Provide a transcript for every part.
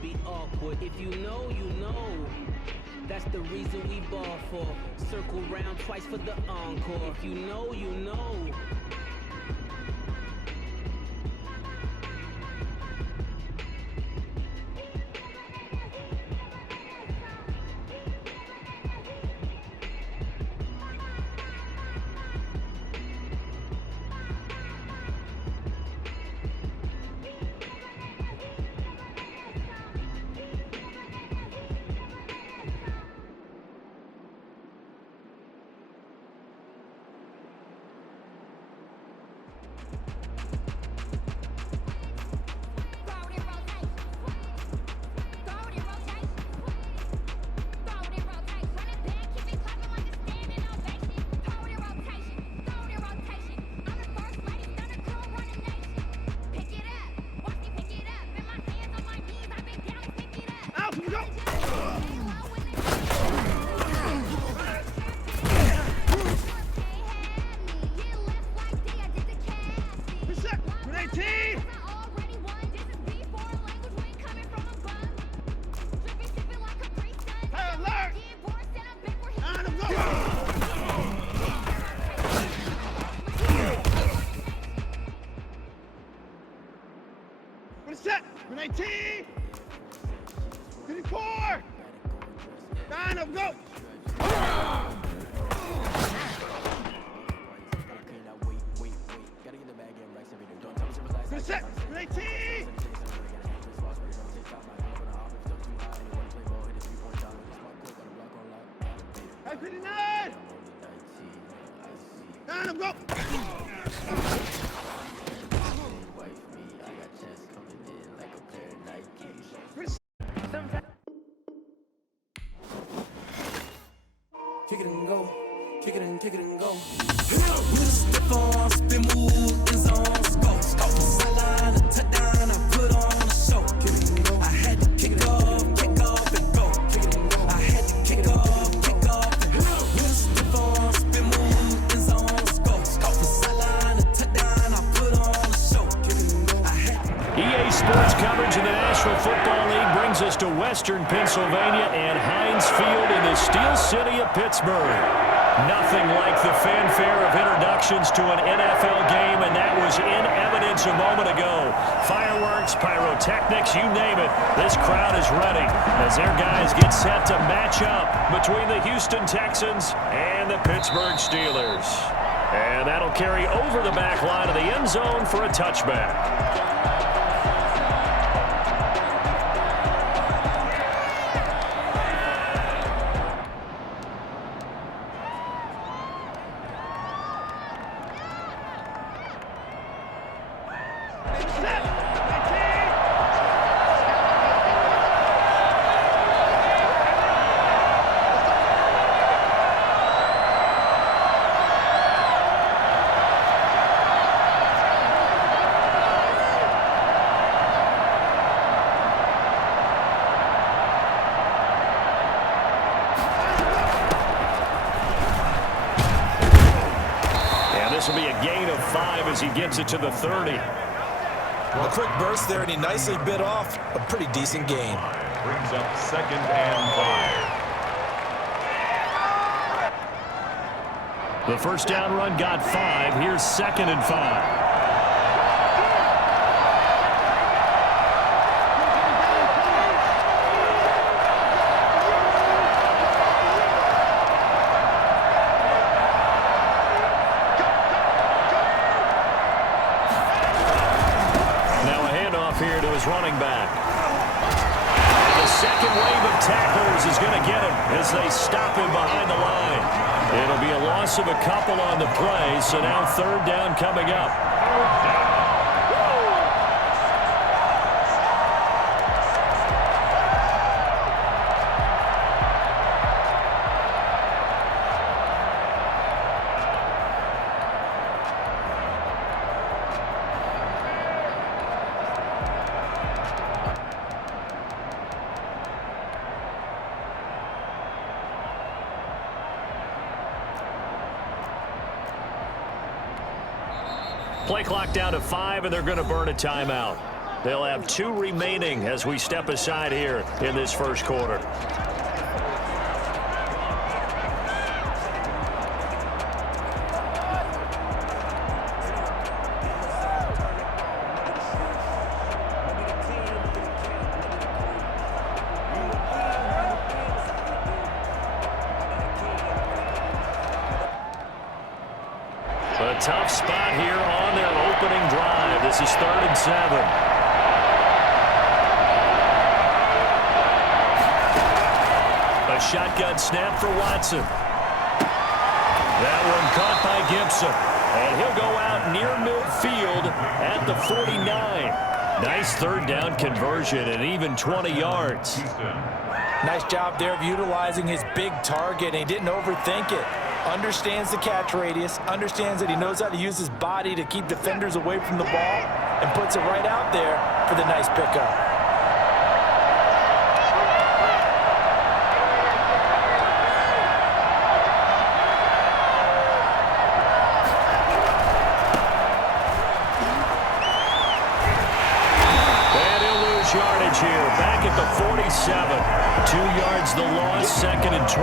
be awkward. If you know, you know. That's the reason we ball for. Circle round twice for the encore. If you know, you know. Set! 19! 54! 9 of go! Set! 19! 59! 9 of go! Kick it and go, kick it and go. With a stiff arm, spin move, in zones, go. Sideline, a touchdown, I put on a show. Kick it and go. I had to kick off and go. Kick it and go. I had to kick off and go. With a stiff arm, spin move, in zones, go. Sideline, a touchdown, I put on a show. Kick it and go. I had to. EA Sports coverage of the National Football League brings us to Western Pennsylvania and Heinz Field in the Steel City of Pittsburgh. Nothing like the fanfare of introductions to an NFL game, and that was in evidence a moment ago. Fireworks, pyrotechnics, you name it. This crowd is ready as their guys get set to match up between the Houston Texans and the Pittsburgh Steelers. And that'll carry over the back line of the end zone for a touchback. This will be a gain of 5 as he gets it to the 30. Well, a quick burst there, and he nicely bit off a pretty decent gain. Brings up 2nd and 5. The first down run got 5. Here's 2nd and 5. Running back. The second wave of tacklers is going to get him as they stop him behind the line. It'll be a loss of a couple on the play, so now 3rd down coming up. Play clock down to 5, and they're going to burn a timeout. They'll have 2 remaining as we step aside here in this first quarter. A tough spot here on their opening drive. This is 3rd and 7. A shotgun snap for Watson. That one caught by Gibson. And he'll go out near midfield at the 49. Nice 3rd down conversion and even 20 yards. Nice job there of utilizing his big target, and he didn't overthink it. Understands the catch radius, understands that he knows how to use his body to keep defenders away from the ball, and puts it right out there for the nice pickup. Yardage here, back at the 47. 2 yards the loss, 2nd and 12.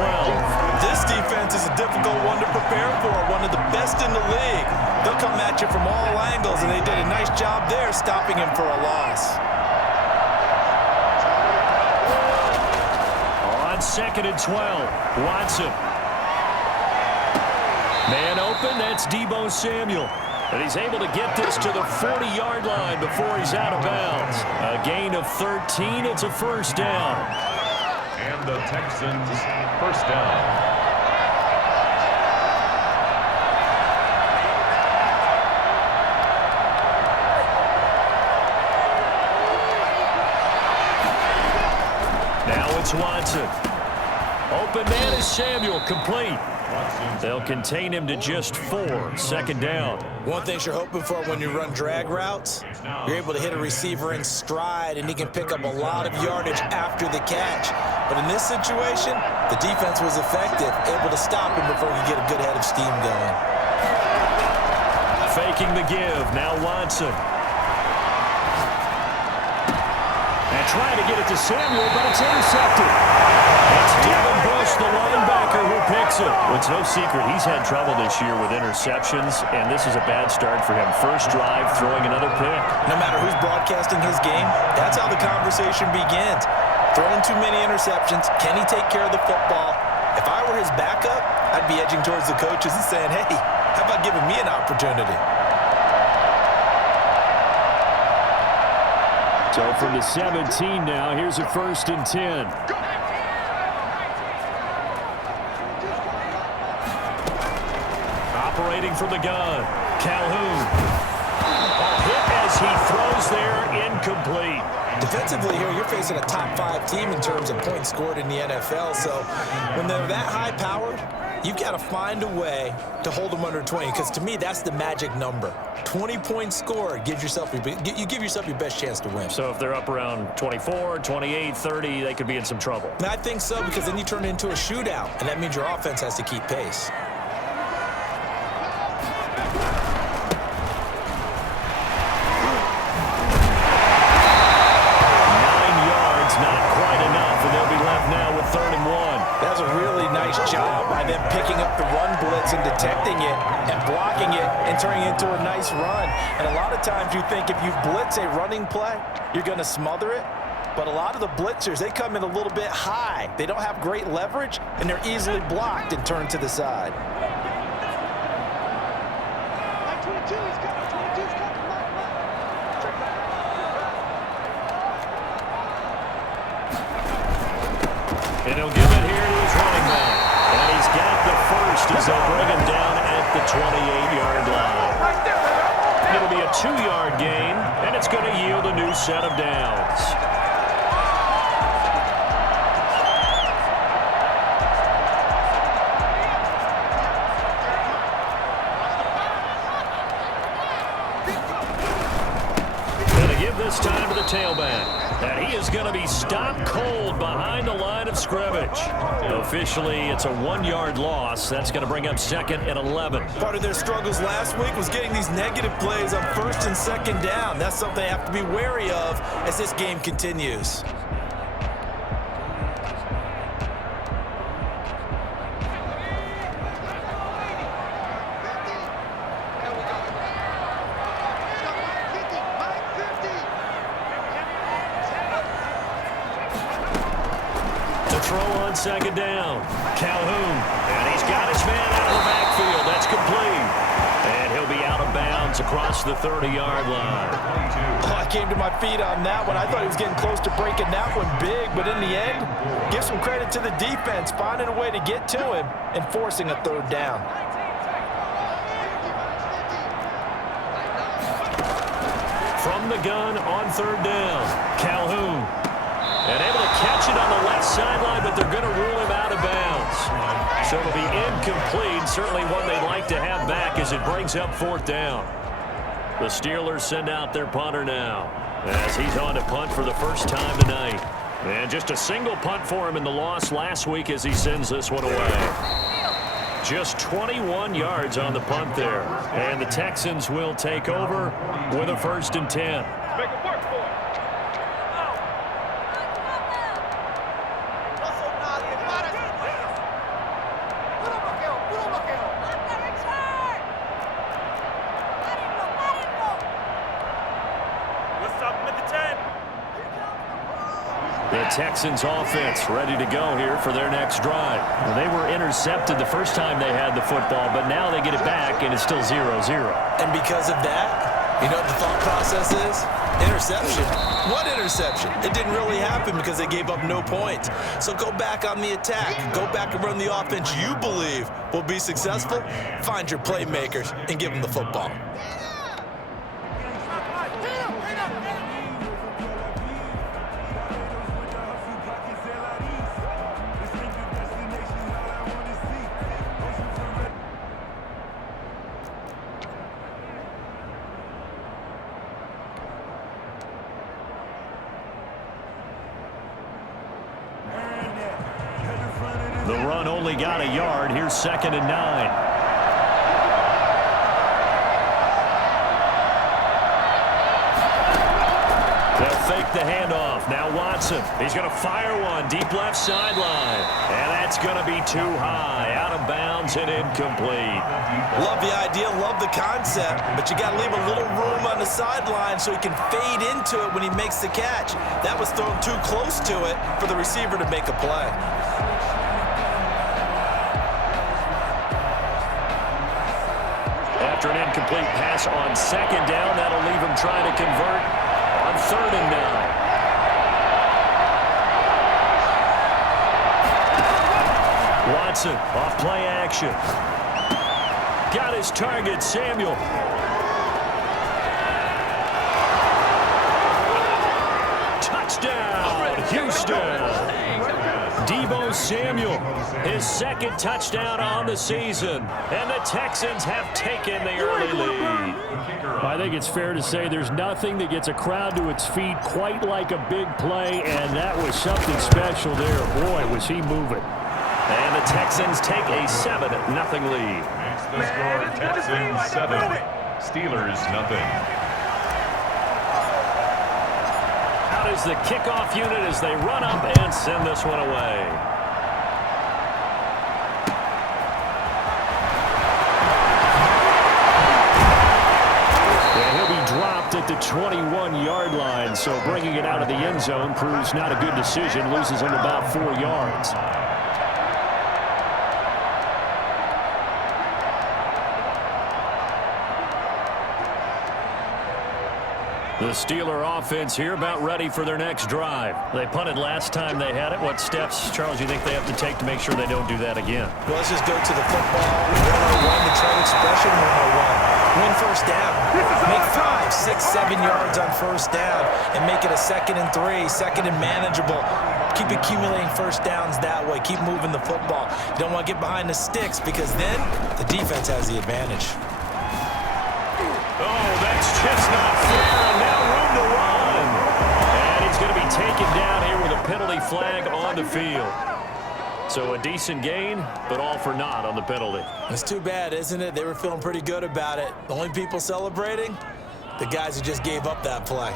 This defense is a difficult one to prepare for, one of the best in the league. They'll come at you from all angles, and they did a nice job there stopping him for a loss. On 2nd and 12, Watson. Man open, that's Deebo Samuel. And he's able to get this to the 40-yard line before he's out of bounds. A gain of 13. It's a 1st down. And the Texans' 1st down. Now it's Watson. Open man is Samuel, complete. They'll contain him to just 4, 2nd down. One thing you're hoping for when you run drag routes, you're able to hit a receiver in stride, and he can pick up a lot of yardage after the catch. But in this situation, the defense was effective, able to stop him before he could get a good head of steam going. Faking the give, now Watson. And trying to get it to Samuel, but it's intercepted. It's Devin Bush, the linebacker, who picks it. Well, it's no secret he's had trouble this year with interceptions, and this is a bad start for him. First drive, throwing another pick. No matter who's broadcasting his game, that's how the conversation begins. Throwing too many interceptions, can he take care of the football? If I were his backup, I'd be edging towards the coaches and saying, hey, how about giving me an opportunity? So from the 17 now, here's a 1st and 10. Operating from the gun, Calhoun. Hit as he throws there, incomplete. Defensively here, you're facing a top 5 team in terms of points scored in the NFL. So when they're that high-powered, you've got to find a way to hold them under 20, because to me, that's the magic number. 20 points scored gives yourself you give yourself your best chance to win. So if they're up around 24, 28, 30, they could be in some trouble. And I think so, because then you turn it into a shootout, and that means your offense has to keep pace. Job by them picking up the run blitz and detecting it and blocking it and turning it into a nice run. And a lot of times you think if you blitz a running play, you're going to smother it. But a lot of the blitzers, they come in a little bit high. They don't have great leverage, and they're easily blocked and turned to the side. And he'll give it here to his running back. And he's got the 1st as they'll bring him down at the 28-yard line. It'll be a 2-yard gain, and it's going to yield a new set of downs. Going to give this time to the tailback. And he is going to be stopped stopped cold behind the line of scrimmage. Officially, it's a 1-yard loss. That's going to bring up second and 11. Part of their struggles last week was getting these negative plays on first and second down. That's something they have to be wary of as this game continues. Second down. Calhoun. And he's got his man out of the backfield. That's complete. And he'll be out of bounds across the 30-yard line. Oh, I came to my feet on that one. I thought he was getting close to breaking that one big, but in the end, give some credit to the defense, finding a way to get to him and forcing a third down. From the gun on third down. Calhoun. And able to catch it on the left sideline, but they're going to rule him out of bounds. So it'll be incomplete. Certainly one they'd like to have back as it brings up fourth down. The Steelers send out their punter now as he's on to punt for the first time tonight. And just a single punt for him in the loss last week as he sends this one away. Just 21 yards on the punt there. And the Texans will take over with a 1st and 10. Make it work for it. The Texans offense ready to go here for their next drive. Well, they were intercepted the first time they had the football, but now they get it back, and it's still 0-0. And because of that, you know what the thought process is? Interception. What interception? It didn't really happen because they gave up no points. So go back on the attack. Go back and run the offense you believe will be successful. Find your playmakers and give them the football. The run only got a yard. Here's 2nd and 9. They'll fake the handoff. Now Watson. He's going to fire one deep left sideline. And that's going to be too high. Out of bounds and incomplete. Love the idea, love the concept, but you got to leave a little room on the sideline so he can fade into it when he makes the catch. That was thrown too close to it for the receiver to make a play. After an incomplete pass on 2nd down, that'll leave him trying to convert on 3rd and 9. Watson off play action. Got his target, Samuel. Touchdown, Houston. Deebo Samuel, his 2nd touchdown on the season. And the Texans have taken the early lead. I think it's fair to say there's nothing that gets a crowd to its feet quite like a big play, and that was something special there. Boy, was he moving. And the Texans take a 7-0 lead. The score, Texans 7, Steelers nothing. Out is the kickoff unit as they run up and send this one away. And he'll be dropped at the 21-yard line, so bringing it out of the end zone proves not a good decision, loses him about 4 yards. The Steeler offense here about ready for their next drive. They punted last time they had it. What steps, Charles, you think they have to take to make sure they don't do that again? Well, let's just go to the football 101, the trade expression 101. Win first down. Make 5, 6, 7 yards on first down and make it a 2nd and 3, 2nd and manageable. Keep accumulating first downs that way. Keep moving the football. You don't want to get behind the sticks because then the defense has the advantage. Oh, that's just not fair. And now room to run. And he's going to be taken down here with a penalty flag on the field. So a decent gain, but all for naught on the penalty. It's too bad, isn't it? They were feeling pretty good about it. The only people celebrating, the guys who just gave up that play.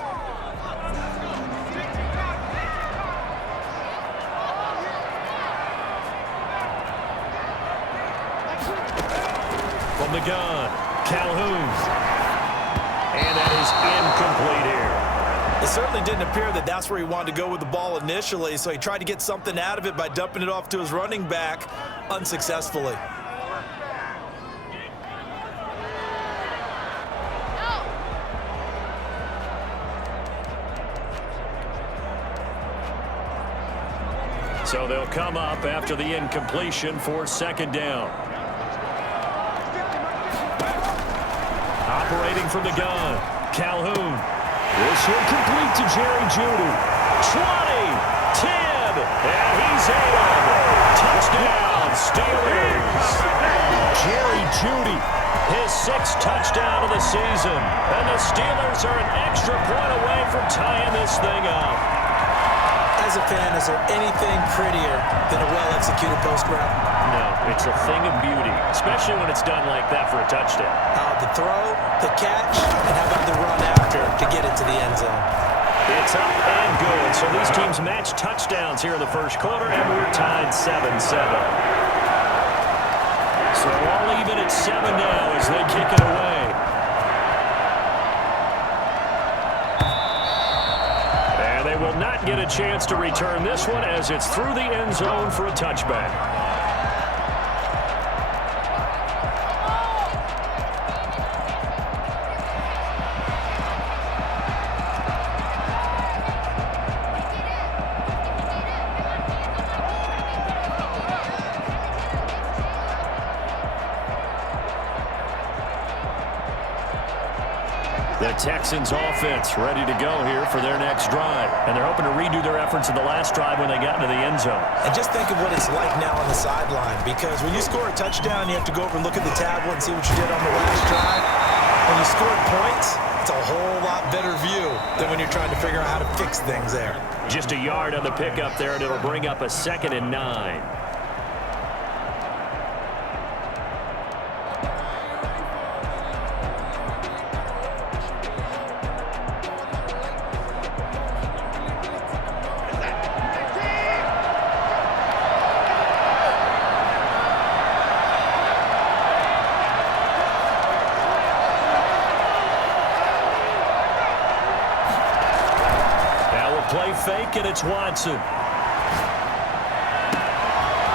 From the gun, Calhoun. And that is incomplete here. It certainly didn't appear that that's where he wanted to go with the ball initially, so he tried to get something out of it by dumping it off to his running back unsuccessfully. So they'll come up after the incompletion for second down. Operating from the gun, Calhoun. This one complete to Jerry Jeudy. 20, 10, and he's in. Touchdown, Steelers. Jerry Jeudy, his 6th touchdown of the season. And the Steelers are an extra point away from tying this thing up. As a fan, is there anything prettier than a well-executed post route? No, it's a thing of beauty, especially when it's done like that for a touchdown. The throw, the catch, and how about the run after to get it to the end zone? It's up and good. So these teams match touchdowns here in the first quarter, and we're tied 7-7. So all even at 7 now as they kick it away. And they will not get a chance to return this one as it's through the end zone for a touchback. The Texans offense ready to go here for their next drive. And they're hoping to redo their efforts in the last drive when they got into the end zone. And just think of what it's like now on the sideline, because when you score a touchdown, you have to go over and look at the tablet and see what you did on the last drive. When you scored points, it's a whole lot better view than when you're trying to figure out how to fix things there. Just a yard on the pickup there, and it'll bring up a 2nd and 9. Play fake, and it's Watson.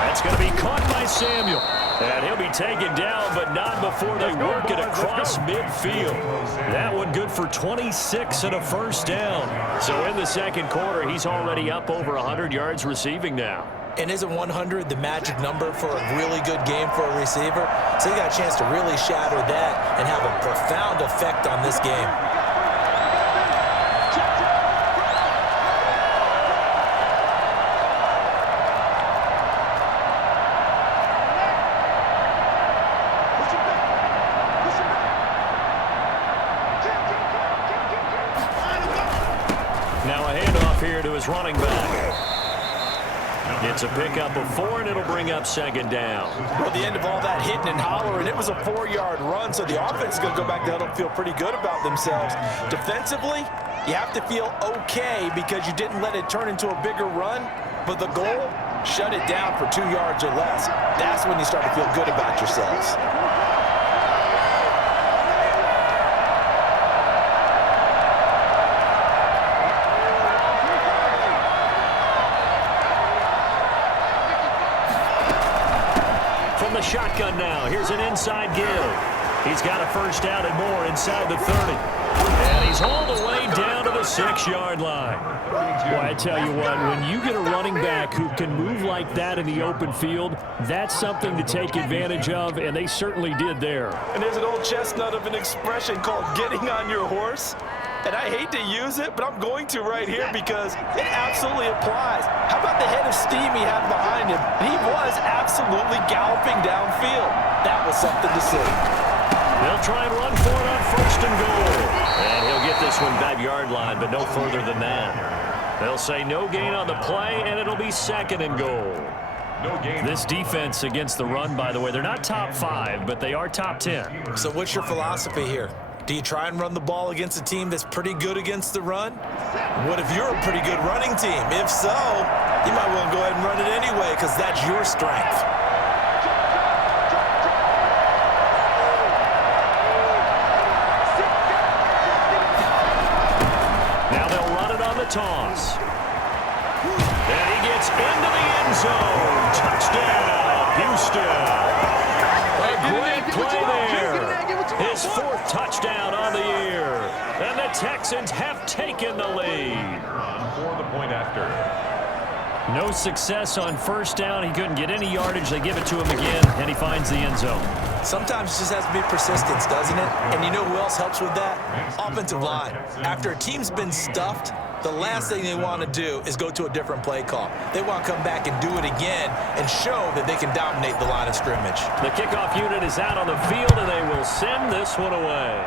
That's going to be caught by Samuel. And he'll be taken down, but not before they work it across midfield. That one good for 26 and a first down. So in the second quarter, he's already up over 100 yards receiving now. And isn't 100 the magic number for a really good game for a receiver? So he got a chance to really shatter that and have a profound effect on this game. Now a handoff here to his running back. It's a pickup of 4, and it'll bring up 2nd down. Well, the end of all that hitting and hollering, it was a 4-yard run, so the offense is going to go back to huddle and feel pretty good about themselves. Defensively, you have to feel okay because you didn't let it turn into a bigger run, but the goal, shut it down for 2 yards or less. That's when you start to feel good about yourselves. The shotgun now. Here's an inside give. He's got a first down and more inside the 30. And he's all the way down to the 6-yard line. Well, I tell you what, when you get a running back who can move like that in the open field, that's something to take advantage of, and they certainly did there. And there's an old chestnut of an expression called getting on your horse. And I hate to use it, but I'm going to right here because it absolutely applies. How about the head of steam he had behind him? He was absolutely galloping downfield. That was something to see. They'll try and run for it on 1st and goal. And he'll get this one 5-yard line, but no further than that. They'll say no gain on the play, and it'll be 2nd and goal. No gain. This defense against the run, by the way, they're not top 5, but they are top 10. So what's your philosophy here? Do you try and run the ball against a team that's pretty good against the run? What if you're a pretty good running team? If so, you might well go ahead and run it anyway because that's your strength. Now they'll run it on the toss. And he gets into the end zone. Touchdown, Houston. A great play there. His 4th touchdown on the year. And the Texans have taken the lead. For the point after. No success on 1st down. He couldn't get any yardage. They give it to him again, and he finds the end zone. Sometimes it just has to be persistence, doesn't it? And you know who else helps with that? Offensive line. After a team's been stuffed, the last thing they want to do is go to a different play call. They want to come back and do it again and show that they can dominate the line of scrimmage. The kickoff unit is out on the field, and they will send this one away.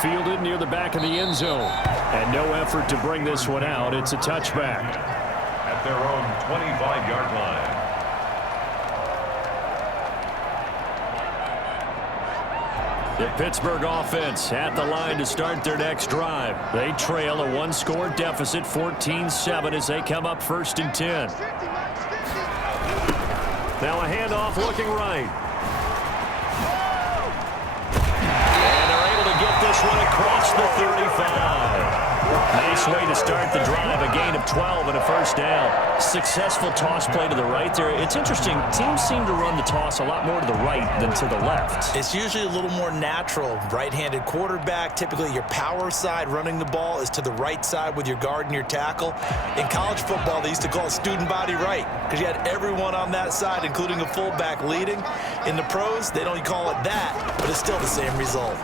Fielded near the back of the end zone. And no effort to bring this one out. It's a touchback. At their own 25-yard line. The Pittsburgh offense at the line to start their next drive. They trail a 1-score deficit, 14-7, as they come up 1st and 10. Now a handoff looking right. And they're able to get this one across the 35. Nice way to start the drive, a gain of 12 and a 1st down. Successful toss play to the right there. It's interesting, teams seem to run the toss a lot more to the right than to the left. It's usually a little more natural. Right-handed quarterback, typically your power side running the ball is to the right side with your guard and your tackle. In college football, they used to call it student body right because you had everyone on that side, including a fullback leading. In the pros, they don't call it that, but it's still the same result.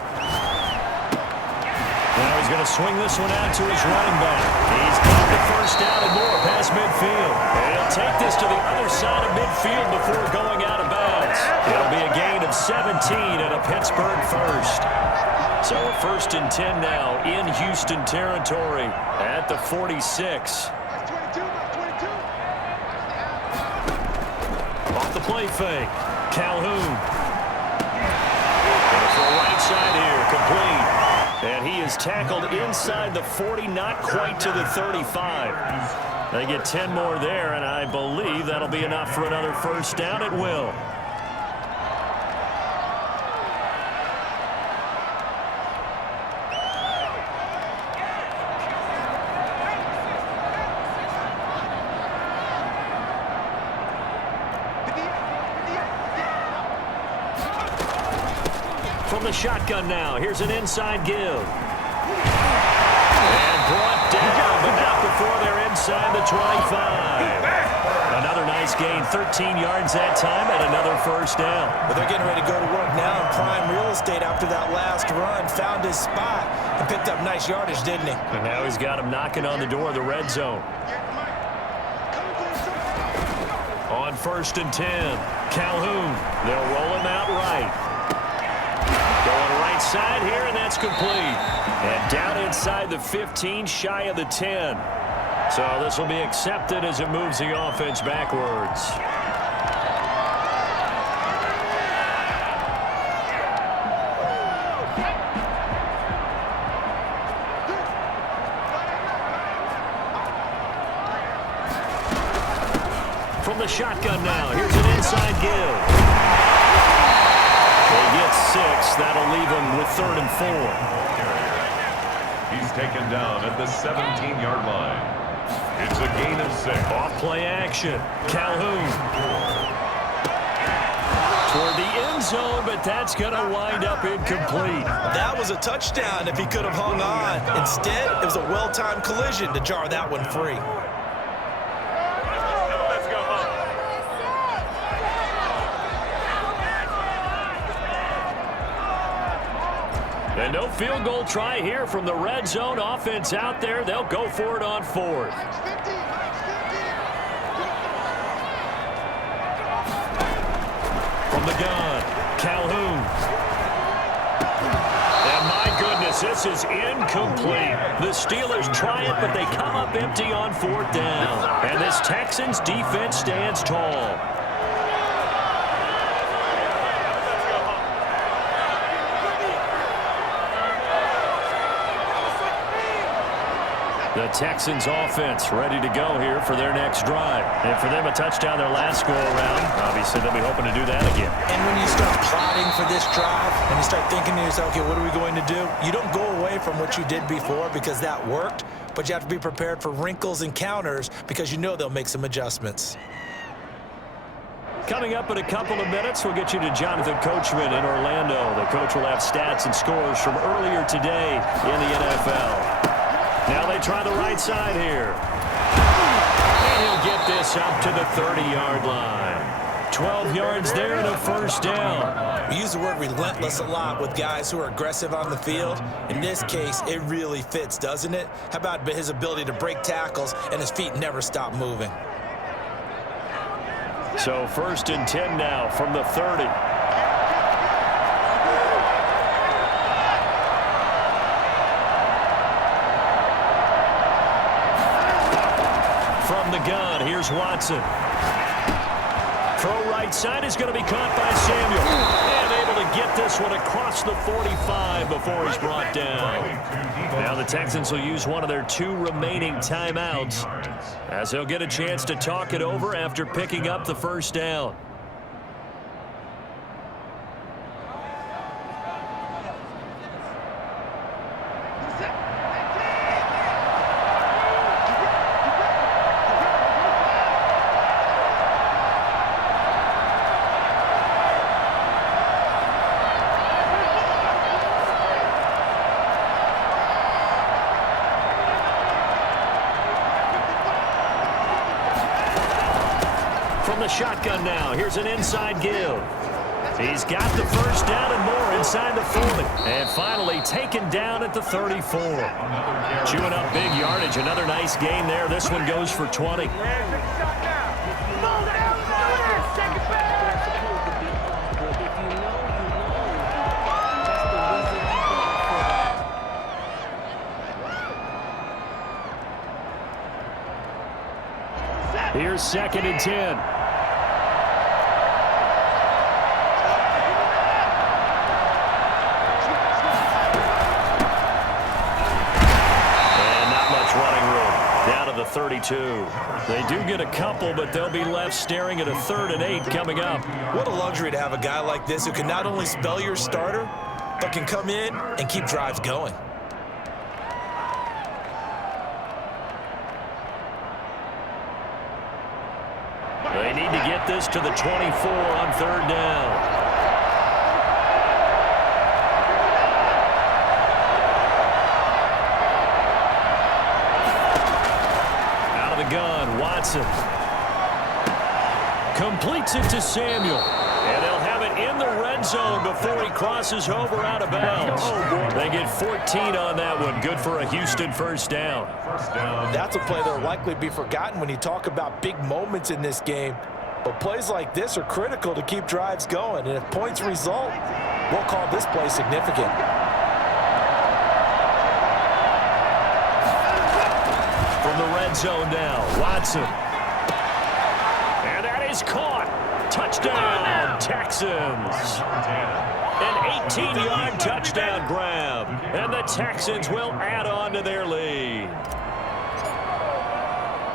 Now he's going to swing this one out to his running back. He's got the 1st down and more past midfield. And he'll take this to the other side of midfield before going out of bounds. It'll be a gain of 17 and a Pittsburgh 1st. So a 1st and 10 now in Houston territory at the 46. Off the play fake. Calhoun. And for the right side here, complete. And he is tackled inside the 40, not quite to the 35. They get 10 more there, and I believe that'll be enough for another 1st down. It will. From the shotgun now, here's an inside give. And brought down, but not before they're inside the 25. Another nice gain, 13 yards that time, and another 1st down. But they're getting ready to go to work now in prime real estate after that last run. Found his spot and picked up nice yardage, didn't he? And now he's got him knocking on the door of the red zone. On 1st and 10, Calhoun. They'll roll him out right. Going right side here, and that's complete. And down inside the 15, shy of the 10. So this will be accepted as it moves the offense backwards. From the shotgun now, here's an inside give. They get 6. That'll leave him with 3rd and 4. He's taken down at the 17-yard line. It's a gain of 6. Off play action. Calhoun. Toward the end zone, but that's going to wind up incomplete. That was a touchdown if he could have hung on. Instead, it was a well-timed collision to jar that one free. And no field goal try here from the red zone. Offense out there. They'll go for it on 4th. From the gun, Calhoun. And my goodness, as this is incomplete. The Steelers try it, but they come up empty on 4th down. And this Texans defense stands tall. The Texans offense ready to go here for their next drive. And for them, a touchdown their last go-around. Obviously, they'll be hoping to do that again. And when you start plotting for this drive and you start thinking to yourself, okay, what are we going to do? You don't go away from what you did before because that worked, but you have to be prepared for wrinkles and counters because you know they'll make some adjustments. Coming up in a couple of minutes, we'll get you to Jonathan Coachman in Orlando. The coach will have stats and scores from earlier today in the NFL. Now they try the right side here. And he'll get this up to the 30-yard line. 12 yards there and a first down. We use the word relentless a lot with guys who are aggressive on the field. In this case, it really fits, doesn't it? How about his ability to break tackles and his feet never stop moving? So 1st and 10 now from the 30. From the gun, here's Watson. Throw right side is going to be caught by Samuel. And able to get this one across the 45 before he's brought down. Now the Texans will use one of their 2 remaining timeouts as they'll get a chance to talk it over after picking up the first down. The shotgun now. Here's an inside give. He's got the first down and more inside the 40. And finally taken down at the 34. Chewing up big yardage. Another nice gain there. This one goes for 20. Here's 2nd and 10. The 32. They do get a couple, but they'll be left staring at a 3rd and 8 coming up. What a luxury to have a guy like this who can not only spell your starter, but can come in and keep drives going. They need to get this to the 24 on 3rd down. Gun, Watson completes it to Samuel, and they'll have it in the red zone before he crosses over out of bounds. They get 14 on that one. Good for a Houston first down. That's a play that'll likely be forgotten when you talk about big moments in this game, but plays like this are critical to keep drives going, and if points result, we'll call this play significant. From the red zone now, Watson. And that is caught. Touchdown, Texans. An 18-yard touchdown grab. And the Texans will add on to their lead.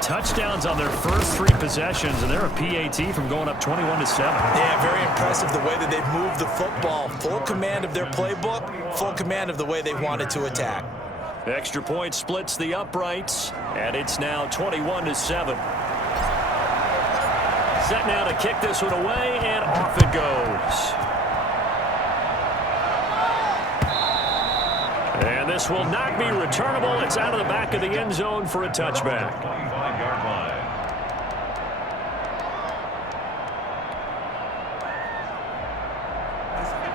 Touchdowns on their first 3 possessions, and they're a PAT from going up 21-7. Yeah, very impressive the way that they've moved the football. Full command of their playbook, full command of the way they wanted to attack. Extra point splits the uprights, and it's now 21-7. Set now to kick this one away, and off it goes. And this will not be returnable. It's out of the back of the end zone for a touchback. 25-yard line.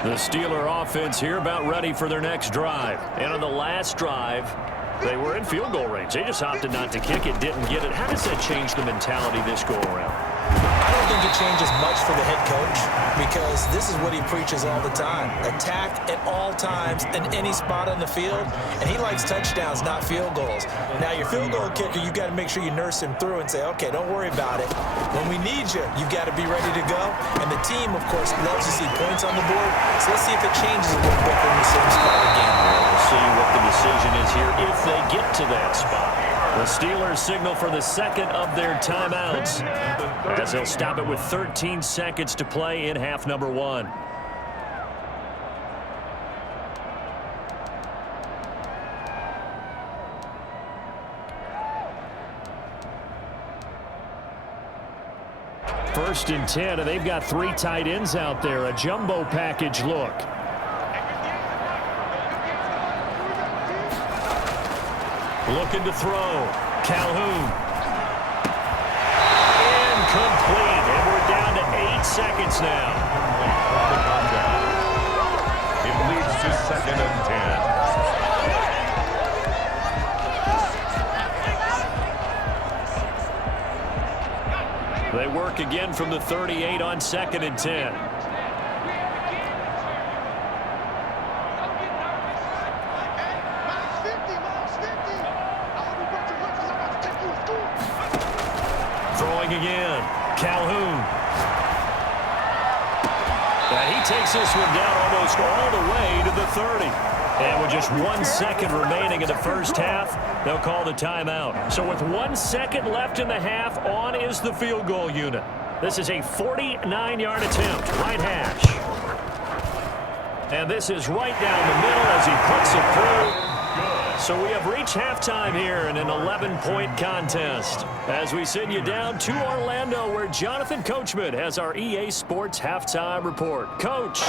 The Steeler offense here about ready for their next drive. And on the last drive, They were in field goal range. They just opted not to kick it, didn't get it. How does that change the mentality this go-around? I don't think it changes much for the head coach because this is what he preaches all the time. Attack at all times in any spot on the field, and he likes touchdowns, not field goals. Now, your field goal kicker, you've got to make sure you nurse him through and say, okay, don't worry about it. When we need you, you've got to be ready to go. And the team, of course, loves to see points on the board, so let's see if it changes a little bit in the same spot again. We'll see what the decision is here if they get to that spot. The Steelers signal for the second of their timeouts as they'll stop it with 13 seconds to play in half number 1. First and 10, and they've got 3 tight ends out there. A jumbo package look. Looking to throw. Calhoun. Incomplete. And we're down to 8 seconds now. It leads to 2nd and 10. They work again from the 38 on 2nd and 10. Throwing again. Calhoun. And he takes this one down almost all the way to the 30. And with just 1 second remaining in the first half, they'll call the timeout. So with 1 second left in the half, on is the field goal unit. This is a 49-yard attempt, right hash. And this is right down the middle as he puts it through. So we have reached halftime here in an 11-point contest as we send you down to Orlando where Jonathan Coachman has our EA Sports halftime report. Coach.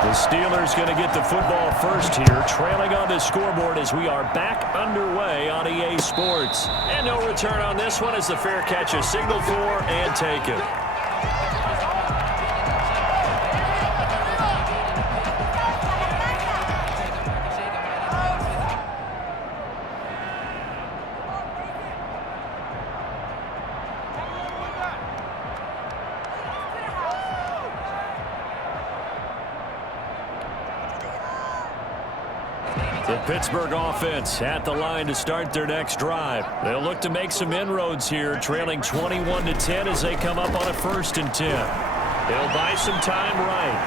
The Steelers going to get the football first here, trailing on the scoreboard as we are back underway on EA Sports. And no return on this one as the fair catch is signaled for and taken. The Pittsburgh offense at the line to start their next drive. They'll look to make some inroads here, trailing 21-10 as they come up on a 1st and 10. They'll buy some time right.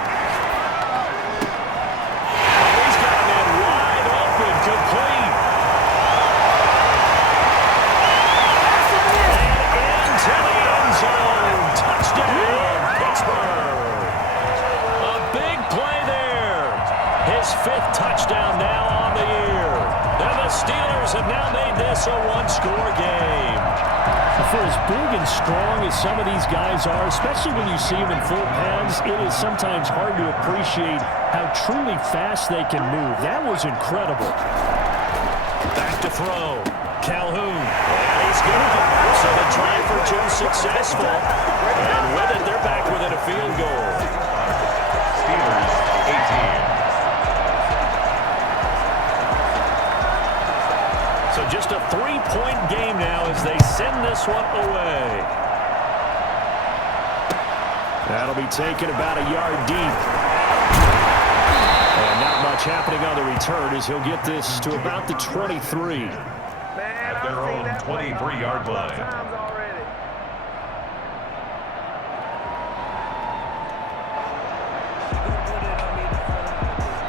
Oh, he's got a man wide open, complete. And into the end zone. Touchdown, Pittsburgh. A big play there. His 5th touchdown now on the year. And the Steelers have now made this a 1-score game. For as big and strong as some of these guys are, especially when you see them in full pads, it is sometimes hard to appreciate how truly fast they can move. That was incredible. Back to throw. Calhoun. And he's good. So the try for 2 successful. And with it, they're back within a field goal. Steelers 18. So just a 3-point game now as they send this one away. That'll be taken about a yard deep. And not much happening on the return as he'll get this to about the 23. At their own 23-yard line.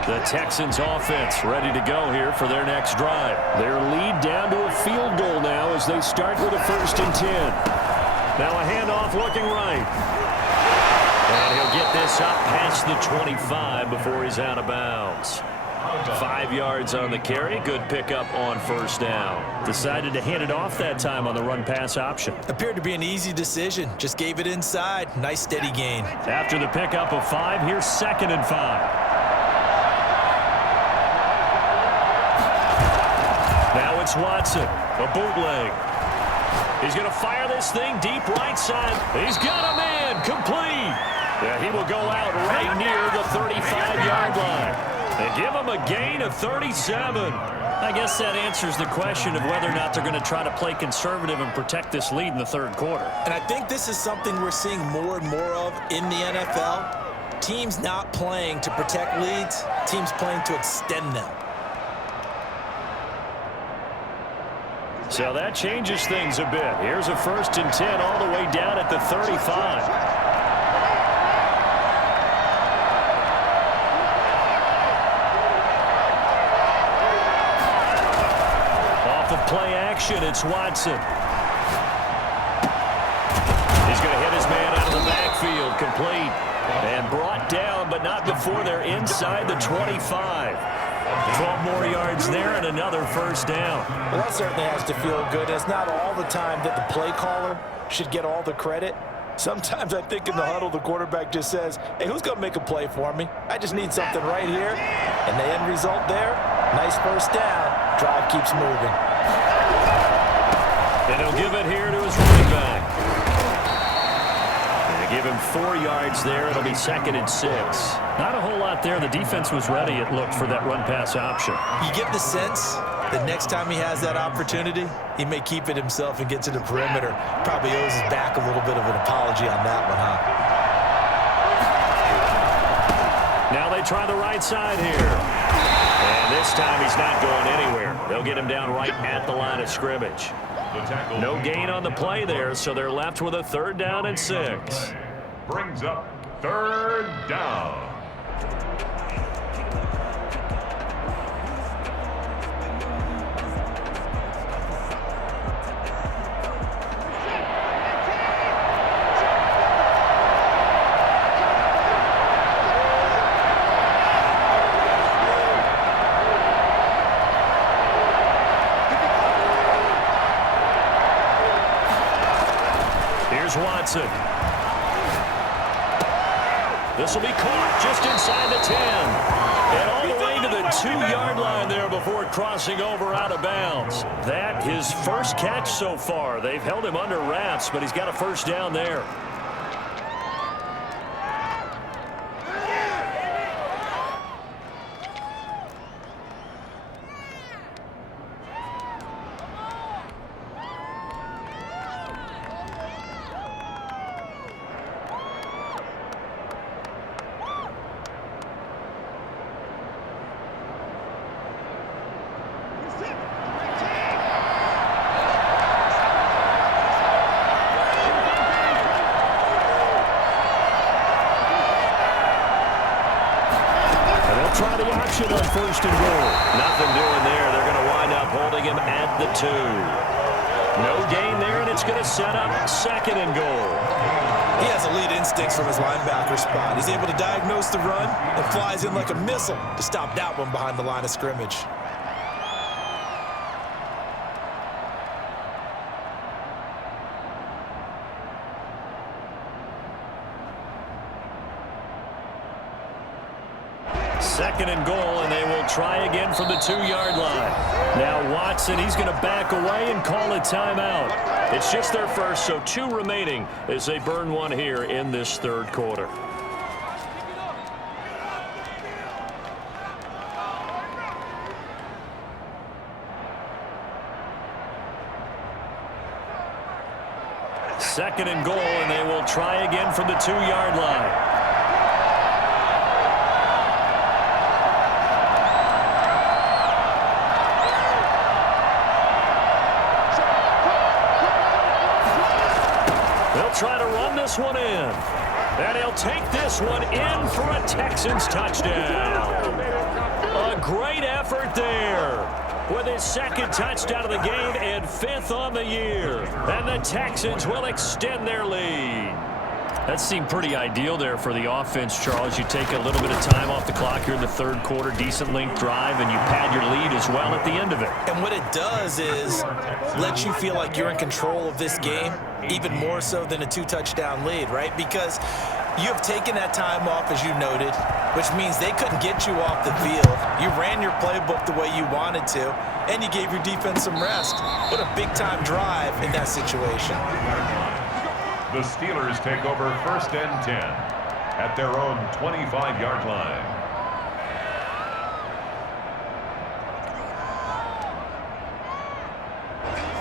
The Texans offense ready to go here for their next drive. Their lead down to a field goal now as they start with a 1st and 10. Now a handoff looking right. And he'll get this up past the 25 before he's out of bounds. 5 yards on the carry. Good pickup on 1st down. Decided to hand it off that time on the run-pass option. Appeared to be an easy decision. Just gave it inside. Nice steady gain. After the pickup of 5, here's 2nd and 5. Now it's Watson, a bootleg. He's going to fire this thing deep right side. He's got a man, complete. Yeah, he will go out right near the 35-yard line. They give him a gain of 37. I guess that answers the question of whether or not they're going to try to play conservative and protect this lead in the third quarter. And I think this is something we're seeing more and more of in the NFL. Teams not playing to protect leads, teams playing to extend them. So that changes things a bit. Here's a 1st and 10 all the way down at the 35. Off of play action, it's Watson. He's going to hit his man out of the backfield, complete. And brought down, but not before they're inside the 25. 12 more yards there and another 1st down. Well, that certainly has to feel good. It's not all the time that the play caller should get all the credit. Sometimes I think in the huddle, the quarterback just says, hey, who's going to make a play for me? I just need something right here. And the end result there, nice 1st down. Drive keeps moving. And he'll give it here to his running back. Give him 4 yards there. It'll be 2nd and 6. Not a whole lot there. The defense was ready, it looked, for that run-pass option. You get the sense that next time he has that opportunity, he may keep it himself and get to the perimeter. Probably owes his back a little bit of an apology on that one, huh? Now they try the right side here. And this time he's not going anywhere. They'll get him down right at the line of scrimmage. No gain on the play there, so they're left with a 3rd down and 6. Brings up 3rd down. Watson. This will be caught just inside the 10. And all the way to the 2-yard line there before crossing over out of bounds. That his 1st catch so far. They've held him under wraps, but he's got a 1st down there. Try the option on 1st and goal. Nothing doing there. They're going to wind up holding him at the 2. No gain there, and it's going to set up 2nd and goal. He has elite instincts from his linebacker spot. He's able to diagnose the run and flies in like a missile to stop that one behind the line of scrimmage. Second and goal, and they will try again from the 2-yard line. Now Watson, he's going to back away and call a timeout. It's just their first, so 2 remaining as they burn one here in this third quarter. Second and goal, and they will try again from the 2-yard line. Try to run this one in. And he'll take this one in for a Texans touchdown. A great effort there with his 2nd touchdown of the game and 5th on the year. And the Texans will extend their lead. That seemed pretty ideal there for the offense, Charles. You take a little bit of time off the clock here in the third quarter, decent length drive, and you pad your lead as well at the end of it. And what it does is let you feel like you're in control of this game, even more so than a 2-touchdown lead, right? Because you have taken that time off, as you noted, which means they couldn't get you off the field. You ran your playbook the way you wanted to, and you gave your defense some rest. What a big-time drive in that situation. The Steelers take over 1st and 10. at their own 25-yard line.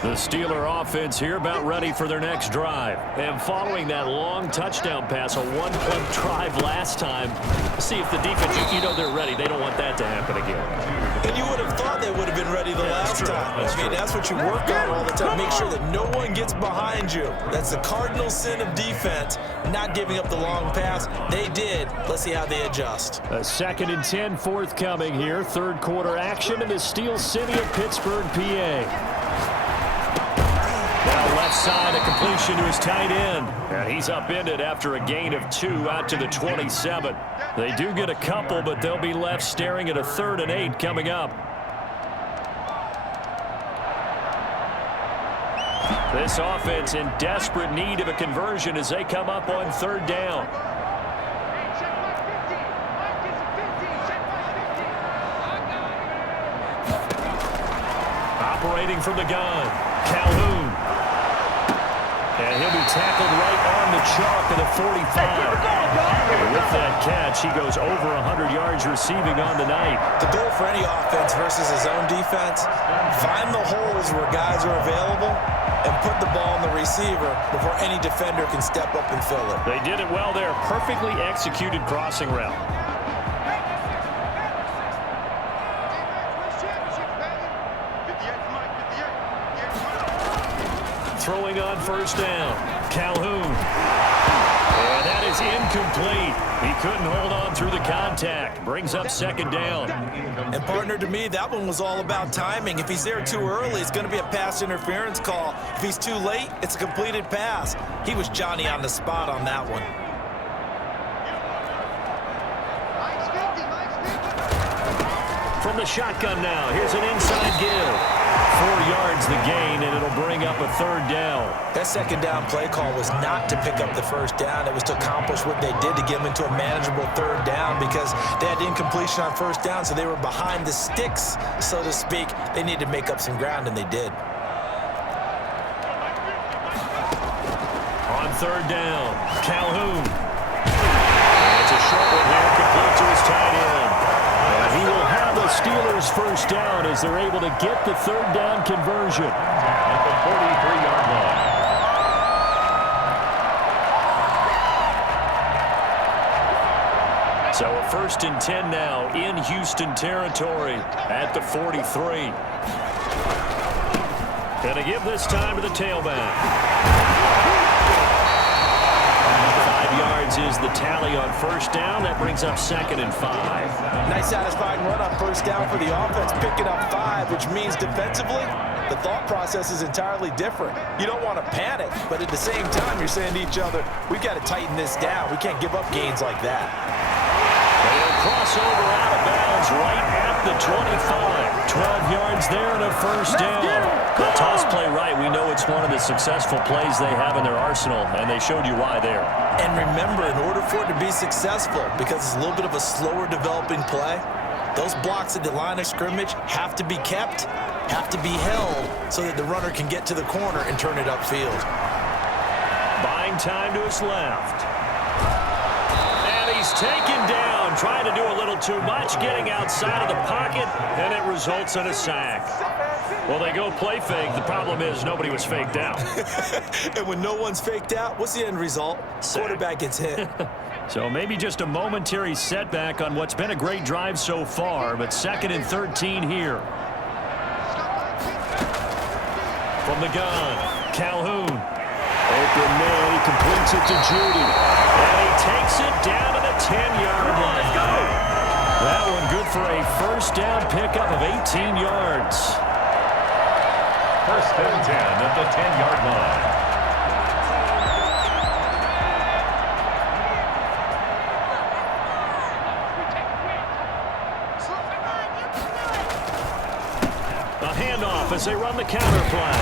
The Steeler offense here about ready for their next drive. And following that long touchdown pass, a one-point drive last time, see if the defense, you know they're ready. They don't want that to happen again. And you would have thought they would have been ready the last time. That's what you work on all the time. Make sure that no one gets behind you. That's the cardinal sin of defense, not giving up the long pass. They did. Let's see how they adjust. A 2nd and 10 forthcoming here. Third quarter action in the Steel City of Pittsburgh, PA. Now left side, a completion to his tight end. And he's upended after a gain of 2 out to the 27. They do get a couple, but they'll be left staring at a 3rd and 8 coming up. This offense in desperate need of a conversion as they come up on 3rd down. Operating from the gun, Calhoun. And he'll be tackled right on the chalk of the 45. With that catch, he goes over 100 yards receiving on the night. The goal for any offense versus his own defense, find the holes where guys are available and put the ball on the receiver before any defender can step up and fill it. They did it well there. Perfectly executed crossing route. Throwing on 1st down, Calhoun. And that is incomplete. He couldn't hold on through the contact. Brings up 2nd down. And partner, to me, that one was all about timing. If he's there too early, it's going to be a pass interference call. If he's too late, it's a completed pass. He was Johnny on the spot on that one. From the shotgun now, here's an inside give. 4 yards the gain, and it'll bring up a 3rd down. That 2nd down play call was not to pick up the 1st down. It was to accomplish what they did to get them into a manageable 3rd down because they had incompletion on 1st down, so they were behind the sticks, so to speak. They needed to make up some ground, and they did. On 3rd down, Calhoun. And it's a short one here, complete to his tight end. And he will have the Steelers' 1st down as they're able to get the 3rd down conversion. At the 43-yard line. So a 1st and 10 now in Houston territory at the 43. Gonna give this time to the tailback. 5 yards is the tally on 1st down. That brings up 2nd and 5. Nice satisfying run on 1st down for the offense, picking up 5, which means defensively, the thought process is entirely different. You don't want to panic, but at the same time, you're saying to each other, we've got to tighten this down. We can't give up gains like that. They'll cross over out of bounds right at the 25. 12 yards there and a 1st down. The toss play right. We know it's one of the successful plays they have in their arsenal, and they showed you why there. And remember, in order for it to be successful, because it's a little bit of a slower developing play, those blocks at the line of scrimmage have to be kept, have to be held, so that the runner can get to the corner and turn it upfield. Buying time to his left. And he's taken down, trying to do a little too much, getting outside of the pocket, and it results in a sack. Well, they go play fake. The problem is nobody was faked out. And when no one's faked out, what's the end result? Sack. Quarterback gets hit. So maybe just a momentary setback on what's been a great drive so far, but 2nd and 13 here. From the gun, Calhoun. Open man, he completes it to Judy. And he takes it down to the 10-yard line. That one good for a 1st down pickup of 18 yards. 1st and 10 at the 10-yard line. A handoff as they run the counter play.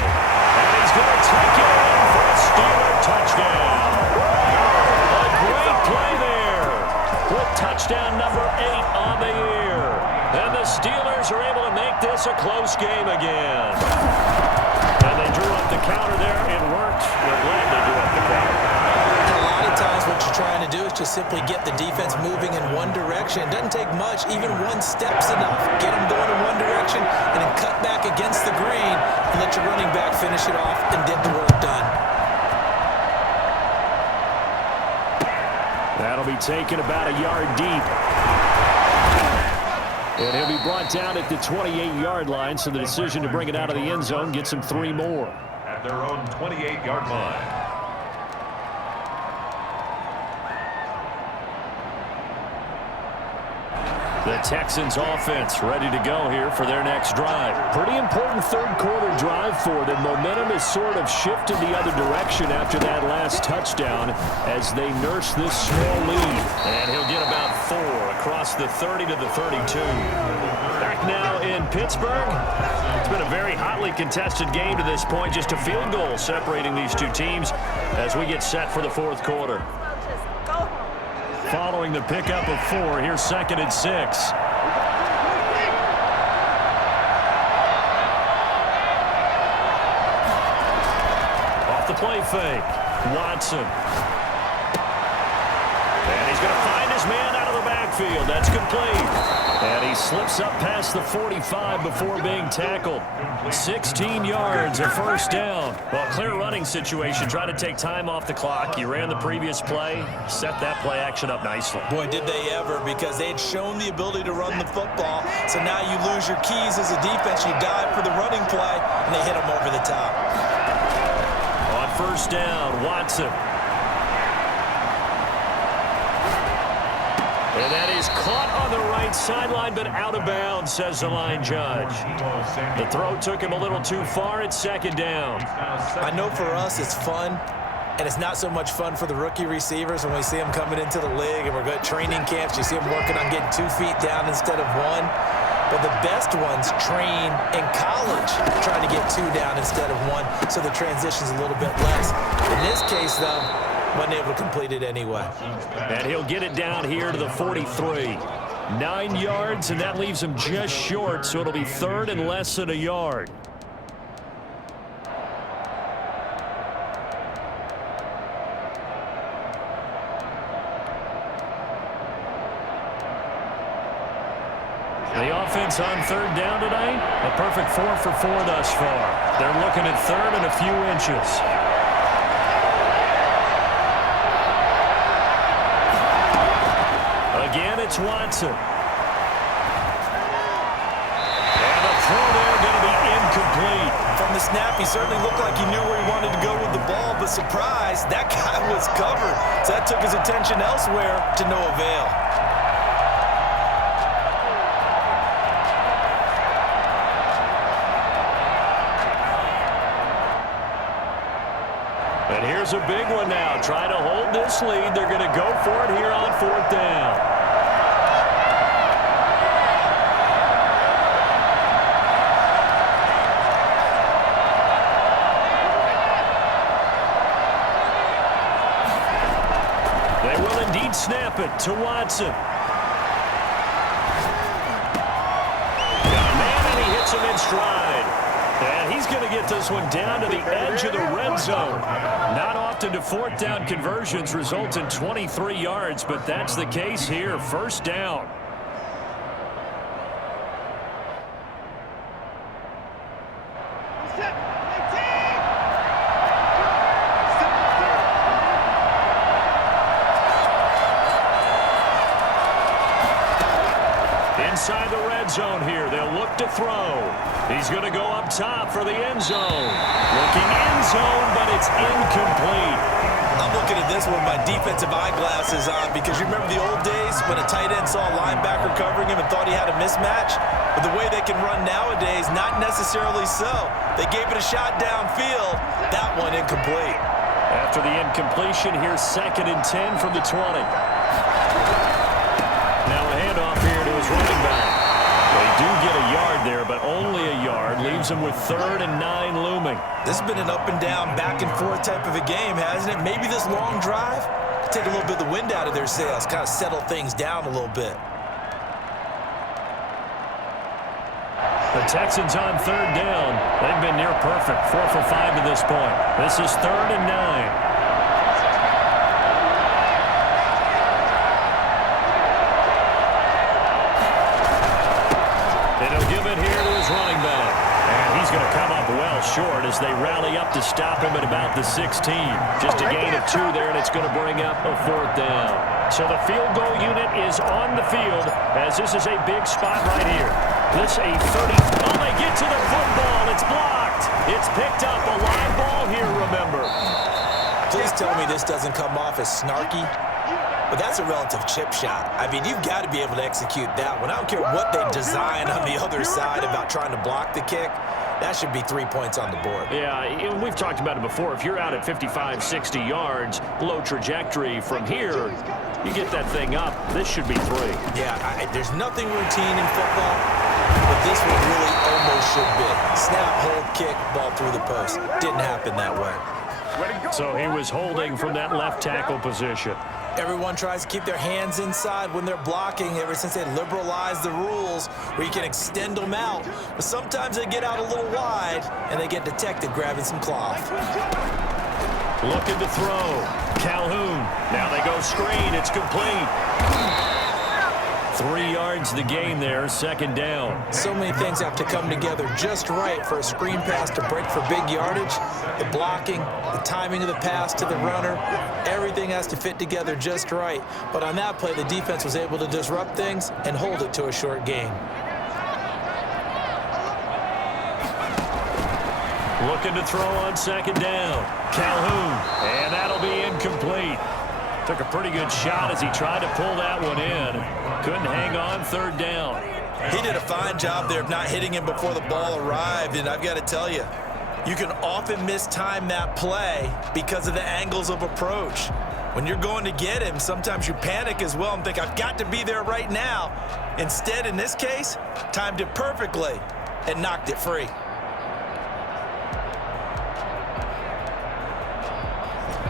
And he's going to take it in for a Steeler touchdown. A great play there. With touchdown number 8 on the year. And the Steelers are able to make this a close game again. And they drew up the counter there. It worked. We're glad they drew up the counter. A lot of times what you you're trying to do is just simply get the defense moving in one direction. It doesn't take much. Even one step's enough. Get them going in one direction and then cut back against the grain and let your running back finish it off and get the work done. That'll be taken about a yard deep. And he'll be brought down at the 28-yard line, so the decision to bring it out of the end zone gets him 3 more. At their own 28-yard line. The Texans offense ready to go here for their next drive. Pretty important third-quarter drive for them. Momentum has sort of shifted the other direction after that last touchdown as they nurse this small lead. And he'll get about 4 across the 30 to the 32. Back now in Pittsburgh. It's been a very hotly contested game to this point. Just a field goal separating these two teams as we get set for the fourth quarter. Following the pickup of 4, here's 2nd and 6. Off the play fake, Watson. And he's going to find his man out of the backfield. That's complete. And he slips up past the 45 before being tackled. 16 yards, a first down. Well, clear running situation. Try to take time off the clock. He ran the previous play, set that play action up nicely. Boy, did they ever, because they had shown the ability to run the football. So now you lose your keys as a defense. You dive for the running play, and they hit them over the top. On first down, Watson. And that is caught on the right sideline, but out of bounds, says the line judge. The throw took him a little too far. It's 2nd down. I know for us it's fun, and it's not so much fun for the rookie receivers when we see them coming into the league and we're going to training camps. You see them working on getting 2 feet down instead of 1. But the best ones train in college trying to get 2 down instead of 1, so the transition's a little bit less. In this case, though, wasn't able to complete it anyway. And he'll get it down here to the 43. 9 yards, and that leaves him just short, so it'll be 3rd and less than a yard. The offense on 3rd down tonight, a perfect 4 for 4 thus far. They're looking at 3rd and a few inches. Again, it's Watson. And the throw there going to be incomplete. From the snap, he certainly looked like he knew where he wanted to go with the ball, but surprise, that guy was covered. So that took his attention elsewhere to no avail. And here's a big one now. Trying to hold this lead. They're going to go for it here on 4th down. They will indeed snap it to Watson. Got a man, and he hits him in stride. And he's going to get this one down to the edge of the red zone. Not often do 4th down conversions result in 23 yards, but that's the case here. 1st down. Inside the red zone here. They'll look to throw. He's going to go up top for the end zone. Looking end zone, but it's incomplete. I'm looking at this one with my defensive eyeglasses on, because you remember the old days when a tight end saw a linebacker covering him and thought he had a mismatch? But the way they can run nowadays, not necessarily so. They gave it a shot downfield. That one incomplete. After the incompletion, here's 2nd and 10 from the 20. Now a handoff here to his running back. They do get a yard there, but only a yard. Leaves him with 3rd and 9 looming. This has been an up and down, back and forth type of a game, hasn't it? Maybe this long drive take a little bit of the wind out of their sails, kind of settle things down a little bit. The Texans on 3rd down. They've been near perfect. 4 for 5 to this point. This is 3rd and 9. ball short as they rally up to stop him at about the 16. Just a gain of 2 there, and it's going to bring up a 4th down. So the field goal unit is on the field as this is a big spot right here. This a 30. Oh, they get to the football. It's blocked. It's picked up. A live ball here, remember. Please tell me this doesn't come off as snarky. But that's a relative chip shot. I mean, you've got to be able to execute that one. I don't care what they design on the other side about trying to block the kick. That should be 3 points on the board. Yeah, we've talked about it before. If you're out at 55, 60 yards, low trajectory from here, you get that thing up. This should be 3. Yeah, there's nothing routine in football, but this one really almost should be. Snap, hold, kick, ball through the post. Didn't happen that way. So he was holding from that left tackle position. Everyone tries to keep their hands inside when they're blocking ever since they liberalized the rules where you can extend them out. But sometimes they get out a little wide and they get detected grabbing some cloth. Looking to throw. Calhoun. Now they go screen. It's complete. 3 yards the gain there, 2nd down. So many things have to come together just right for a screen pass to break for big yardage. The blocking, the timing of the pass to the runner, everything has to fit together just right. But on that play, the defense was able to disrupt things and hold it to a short gain. Looking to throw on 2nd down. Calhoun, and that'll be incomplete. Took a pretty good shot as he tried to pull that one in. Couldn't hang on, 3rd down. He did a fine job there of not hitting him before the ball arrived, and I've got to tell you, you can often mistime that play because of the angles of approach. When you're going to get him, sometimes you panic as well and think, I've got to be there right now. Instead, in this case, timed it perfectly and knocked it free.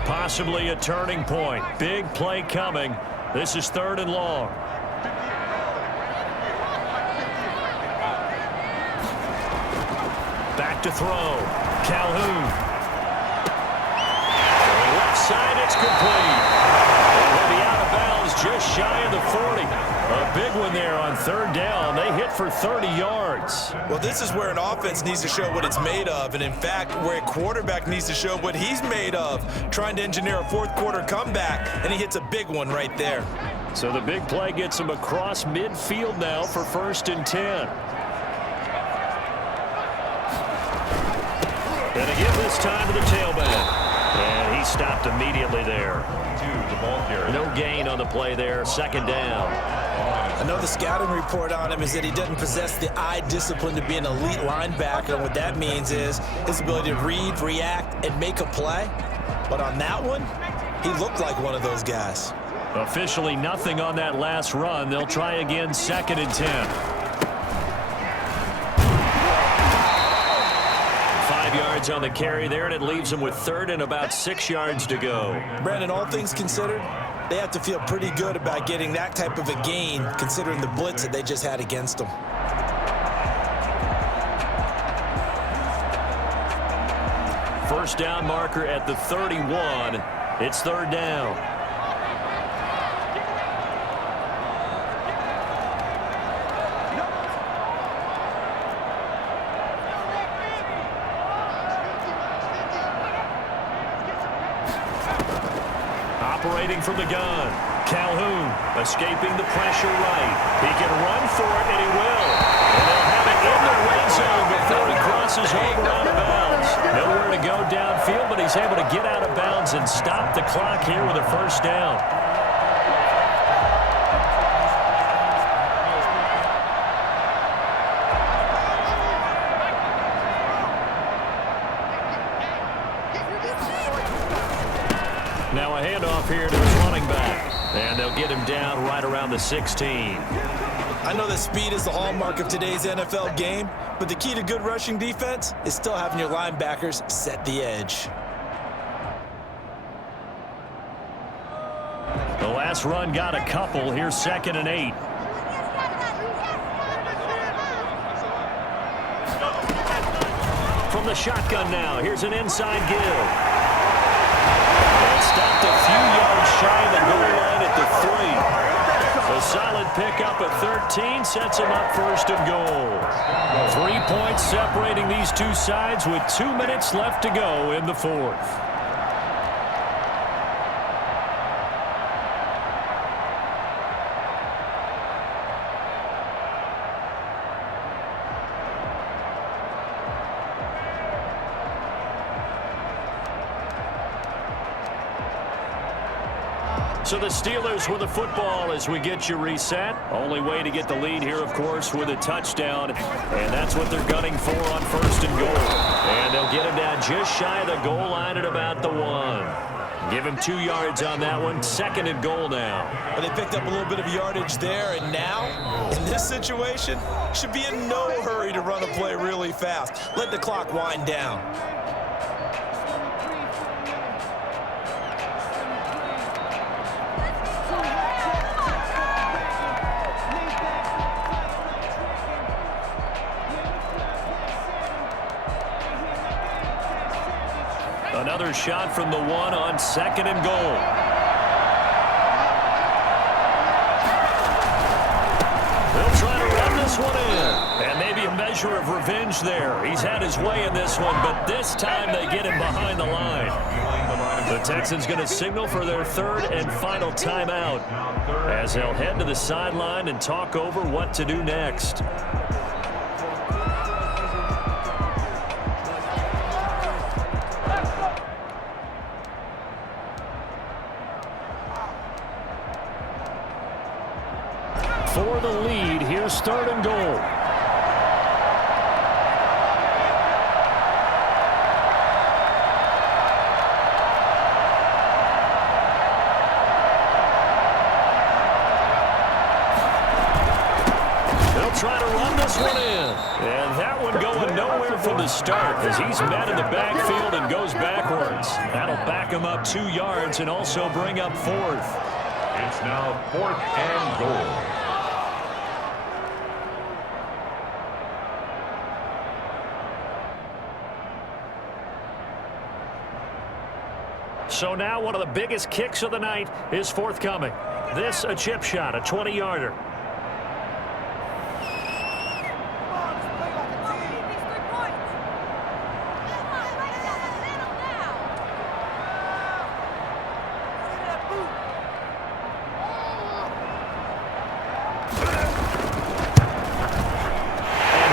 Possibly a turning point. Big play coming. This is 3rd and long. Back to throw. Calhoun. Left side, it's complete. Will be out of bounds just shy of the 40. A big one there on 3rd down. They hit for 30 yards. Well, this is where an offense needs to show what it's made of, and in fact, where a quarterback needs to show what he's made of, trying to engineer a 4th quarter comeback, and he hits a big one right there. So the big play gets him across midfield now for 1st and 10. And again this time to the tailback. And he stopped immediately there. No gain on the play there, 2nd down. I know the scouting report on him is that he doesn't possess the eye discipline to be an elite linebacker, and what that means is his ability to read, react, and make a play. But on that one, he looked like one of those guys. Officially nothing on that last run. They'll try again, 2nd and 10. 5 yards on the carry there, and it leaves them with 3rd and about 6 yards to go. Brandon, all things considered, they have to feel pretty good about getting that type of a gain, considering the blitz that they just had against them. First down marker at the 31. It's 3rd down. Operating from the gun. Calhoun escaping the pressure right. He can run for it, and he will. And they'll have it in the red zone before he crosses over out of bounds. Nowhere to go downfield, but he's able to get out of bounds and stop the clock here with a 1st down. Now a handoff here to his running back. And they'll get him down right around the 16. I know that speed is the hallmark of today's NFL game, but the key to good rushing defense is still having your linebackers set the edge. The last run got a couple. Here's 2nd and 8. From the shotgun now. Here's an inside give. Stopped a few yards shy of the goal line at the 3. A solid pickup at 13 sets him up first and goal. 3 points separating these two sides with 2 minutes left to go in the fourth. So the Steelers with the football as we get you reset. Only way to get the lead here, of course, with a touchdown. And that's what they're gunning for on first and goal. And they'll get him down just shy of the goal line at about the 1. Give him 2 yards on that one. Second and goal now. Well, they picked up a little bit of yardage there, and now, in this situation, should be in no hurry to run a play really fast. Let the clock wind down. Another shot from the 1 on second and goal. They'll try to run this one in. And maybe a measure of revenge there. He's had his way in this one, but this time they get him behind the line. The Texans going to signal for their third and final timeout as they'll head to the sideline and talk over what to do next. For the lead, here's third and goal. They'll try to run this one in. And that one going nowhere from the start as he's met in the backfield and goes backwards. That'll back him up 2 yards and also bring up fourth. It's now 4th and goal. So now one of the biggest kicks of the night is forthcoming. This a chip shot, a 20-yarder. And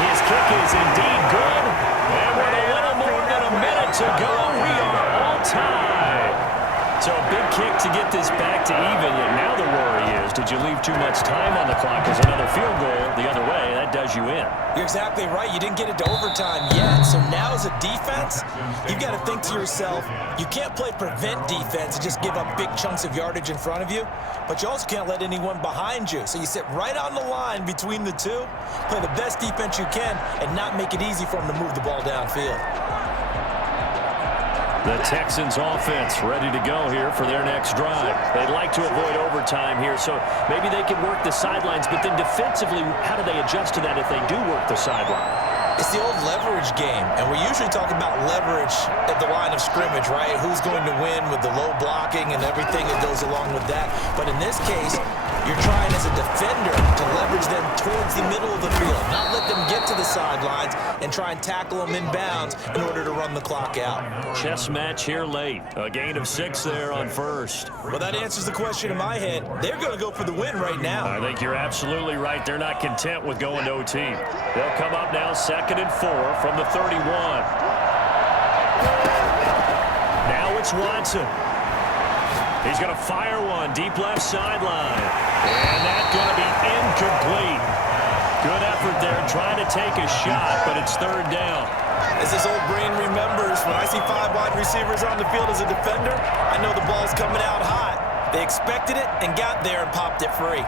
his kick is indeed good. And with a little more than a minute to go, we are all tied. So a big kick to get this back to even. And now the worry is, did you leave too much time on the clock? Because another field goal the other way, that does you in. You're exactly right. You didn't get it to overtime yet. So now as a defense, you've got to think to yourself, you can't play prevent defense and just give up big chunks of yardage in front of you, but you also can't let anyone behind you. So you sit right on the line between the two, play the best defense you can, and not make it easy for them to move the ball downfield. The Texans offense ready to go here for their next drive. They'd like to avoid overtime here, so maybe they can work the sidelines, but then defensively, how do they adjust to that if they do work the sideline? It's the old leverage game, and we usually talk about leverage at the line of scrimmage, right? Who's going to win with the low blocking and everything that goes along with that. But in this case, you're trying as a defender to leverage them towards the middle of the field, not let them get to the sidelines and try and tackle them in bounds in order to run the clock out. Chess match here late. A gain of 6 there on first. Well, that answers the question in my head. They're going to go for the win right now. I think you're absolutely right. They're not content with going to OT. They'll come up now 2nd and 4 from the 31. Now it's Watson. He's going to fire one deep left sideline. And that's going to be incomplete. Good effort there trying to take a shot, but it's 3rd down. As this old brain remembers, when I see 5 wide receivers on the field as a defender, I know the ball's coming out hot. They expected it and got there and popped it free.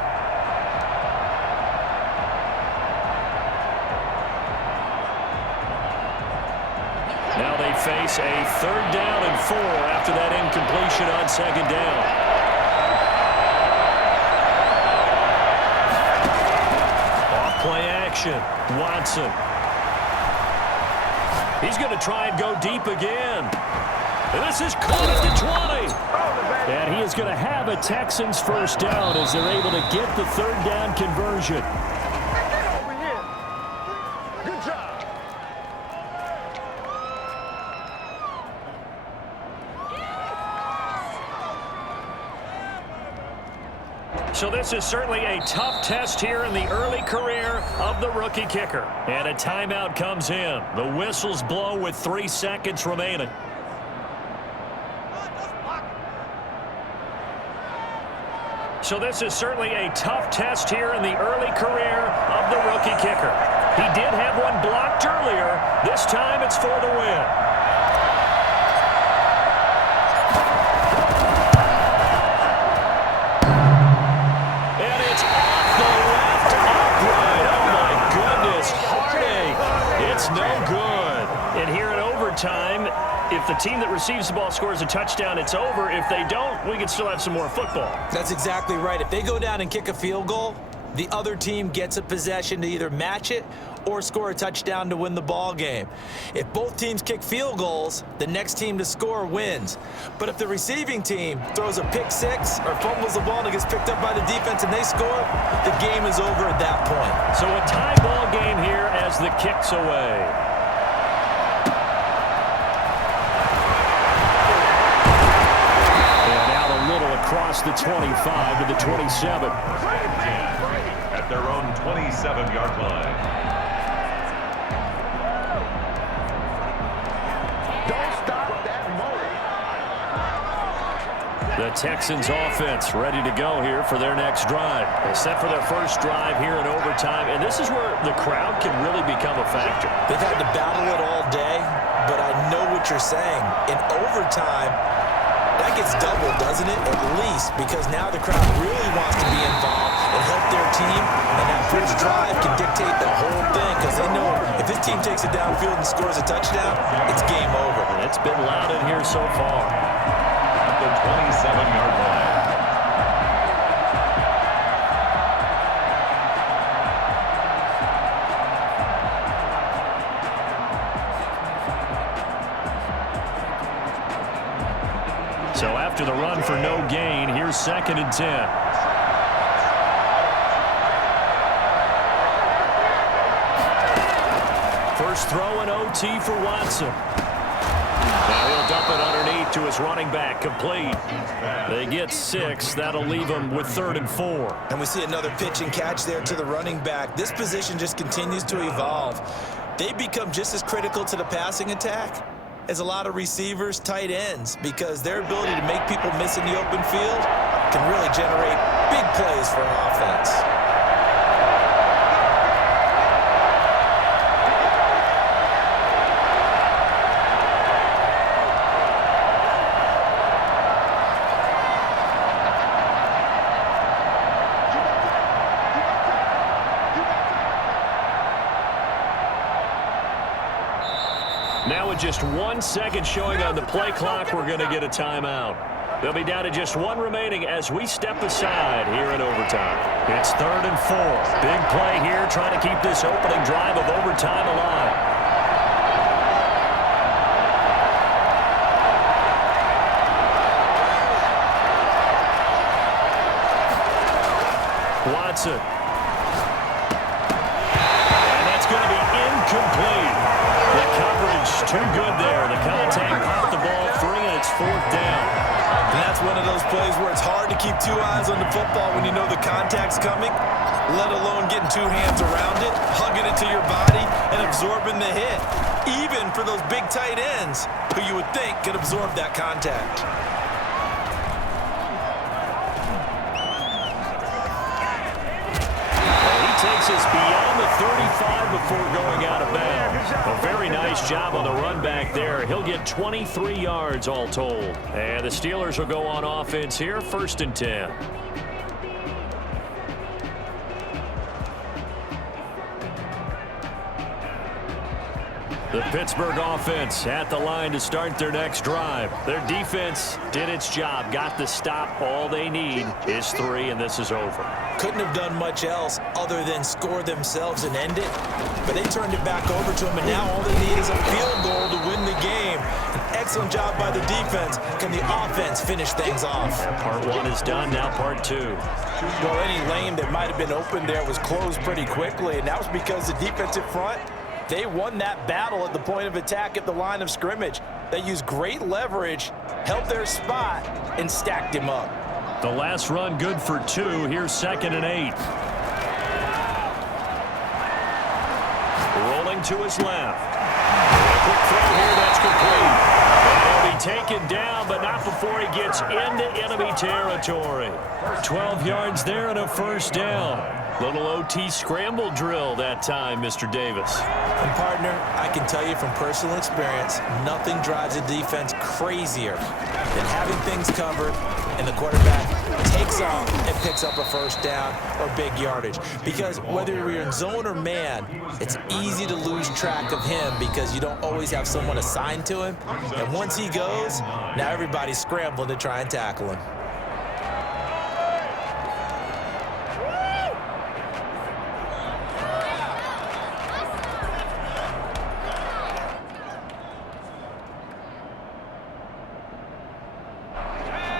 Now they face a 3rd down and 4 after that incompletion on 2nd down. Off play action. Watson. He's going to try and go deep again. And this is caught at the 20. And he is going to have a Texans first down as they're able to get the third down conversion. Over here. Good job. So this is certainly a tough test here in the early career of the rookie kicker. And a timeout comes in. The whistles blow with 3 seconds remaining. So this is certainly a tough test here in the early career of the rookie kicker. He did have one blocked earlier. This time it's for the win. And it's off the left upright. Oh my goodness, heartache. It's no good. And here in overtime, if the team that receives the ball scores a touchdown, it's over. If they don't, we can still have some more football. That's exactly right. If they go down and kick a field goal, the other team gets a possession to either match it or score a touchdown to win the ball game. If both teams kick field goals, the next team to score wins. But if the receiving team throws a pick six or fumbles the ball and it gets picked up by the defense and they score, the game is over at that point. So a tie ball game here as the kick's away. Across the 25 to the 27. At their own 27-yard line. Don't stop that motor. The Texans offense ready to go here for their next drive. They set for their first drive here in overtime, and this is where the crowd can really become a factor. They've had to battle it all day, but I know what you're saying. In overtime, that gets doubled, doesn't it? At least, because now the crowd really wants to be involved and help their team, and that first drive can dictate the whole thing because they know if this team takes it downfield and scores a touchdown, it's game over. It's been loud in here so far. At the 27-yard line. So after the run for no gain, here's 2nd and 10. First throw in OT for Watson. Now he'll dump it underneath to his running back, complete. They get 6. That'll leave them with 3rd and 4. And we see another pitch and catch there to the running back. This position just continues to evolve. They become just as critical to the passing attack as a lot of receivers, tight ends, because their ability to make people miss in the open field can really generate big plays for an offense. Now with just 1 second showing on the play clock, we're going to get a timeout. They'll be down to just 1 remaining as we step aside here in overtime. It's 3rd and 4. Big play here trying to keep this opening drive of overtime alive. Watson. And that's going to be incomplete. The coverage too good there. The contact popped the ball free, and it's 4th down. And that's one of those plays where it's hard to keep 2 eyes on the football when you know the contact's coming, let alone getting 2 hands around it, hugging it to your body, and absorbing the hit. Even for those big tight ends who you would think could absorb that contact. Takes us beyond the 35 before going out of bounds. A very nice job on the run back there. He'll get 23 yards all told. And the Steelers will go on offense here, 1st and 10. The Pittsburgh offense at the line to start their next drive. Their defense did its job, got the stop. All they need is 3, and this is over. Couldn't have done much else other than score themselves and end it. But they turned it back over to them, and now all they need is a field goal to win the game. An excellent job by the defense. Can the offense finish things off? Part one is done, now part two. Well, any lane that might have been open there was closed pretty quickly, and that was because the defensive front, they won that battle at the point of attack at the line of scrimmage. They used great leverage, held their spot, and stacked him up. The last run good for 2. Here's 2nd and 8. Rolling to his left. A quick throw here, that's complete. And he'll be taken down, but not before he gets into enemy territory. 12 yards there and a first down. Little OT scramble drill that time, Mr. Davis. And partner, I can tell you from personal experience, nothing drives a defense crazier than having things covered and the quarterback takes off and picks up a first down or big yardage. Because whether you're in zone or man, it's easy to lose track of him because you don't always have someone assigned to him. And once he goes, now everybody's scrambling to try and tackle him.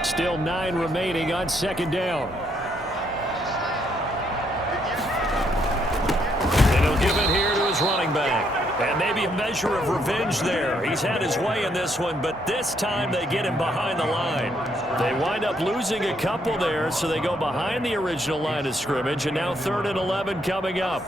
Still 9 remaining on 2nd down. And he'll give it here to his running back. And maybe a measure of revenge there. He's had his way in this one, but this time they get him behind the line. They wind up losing a couple there, so they go behind the original line of scrimmage, and now 3rd and 11 coming up.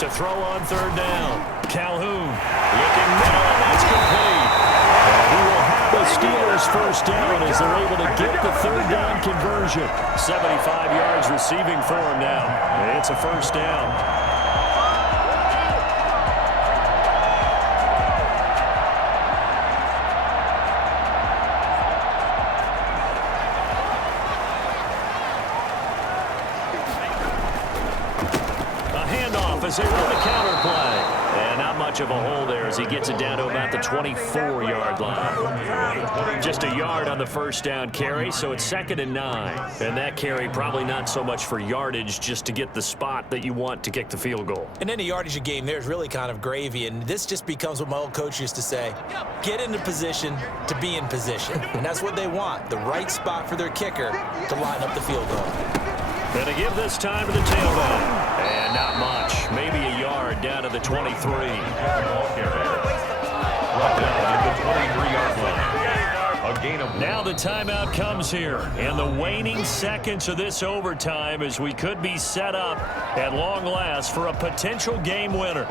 To throw on 3rd down. Calhoun looking middle, and that's complete. And we will have the Steelers first down as they're able to get the 3rd down conversion. 75 yards receiving for him now. It's a first down. As they run the counter play. And not much of a hole there as he gets it down to about the 24-yard line. Just a yard on the first down carry, so it's 2nd and 9. And that carry probably not so much for yardage, just to get the spot that you want to kick the field goal. In any yardage game, there's really kind of gravy, and this just becomes what my old coach used to say, get into position to be in position. And that's what they want, the right spot for their kicker to line up the field goal. And to give this time to the tailback. And not much. Maybe a yard down to the 23. Brought down at the 23-yard line. A gain of 1. Now the timeout comes here. And the waning seconds of this overtime as we could be set up at long last for a potential game winner.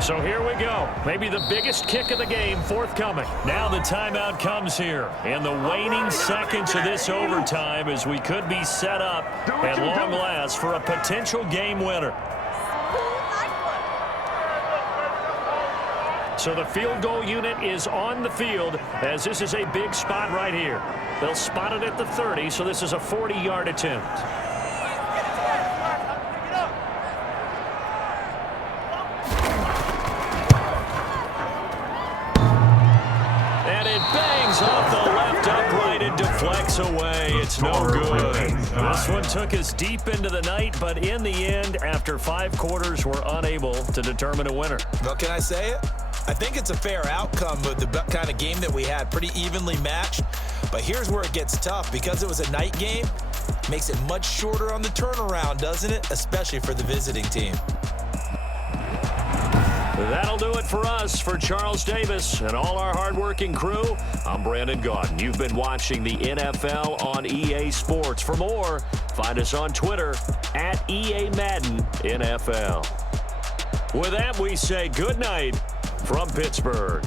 So here we go. Maybe the biggest kick of the game forthcoming. Now the timeout comes here. And the waning seconds of this overtime as we could be set up at long last for a potential game winner. So the field goal unit is on the field as this is a big spot right here. They'll spot it at the 30, so this is a 40-yard attempt. Off the left upright and deflects away. It's no good. This one took us deep into the night, but in the end, after 5 quarters, we're unable to determine a winner. Well, can I say it? I think it's a fair outcome with the kind of game that we had, pretty evenly matched. But here's where it gets tough. Because it was a night game, makes it much shorter on the turnaround, doesn't it? Especially for the visiting team. That'll do it for us. For Charles Davis and all our hardworking crew, I'm Brandon Gaudin. You've been watching the NFL on EA Sports. For more, find us on Twitter at EA Madden NFL. With that, we say good night from Pittsburgh.